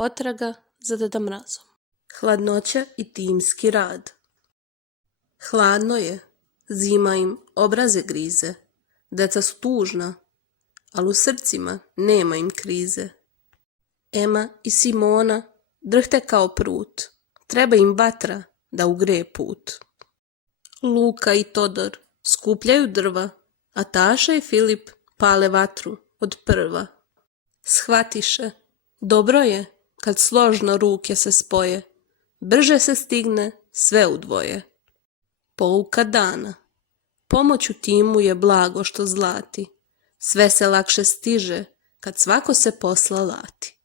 Potraga za Deda Mrazom. Hladnoća i timski rad. Hladno je, zima im obraze grize, deca su tužna, ali u srcima nema im krize. Ema i Simona drhte kao prut, treba im vatra da ugreje put. Luka i Todor skupljaju drva, a Taša i Filip pale vatru od prva. Shvatiše, dobro je kad složno ruke se spoje, brže se stigne sve udvoje. Pouka dana. Pomoć u timu je blago što zlati, sve se lakše stiže kad svako se posla lati.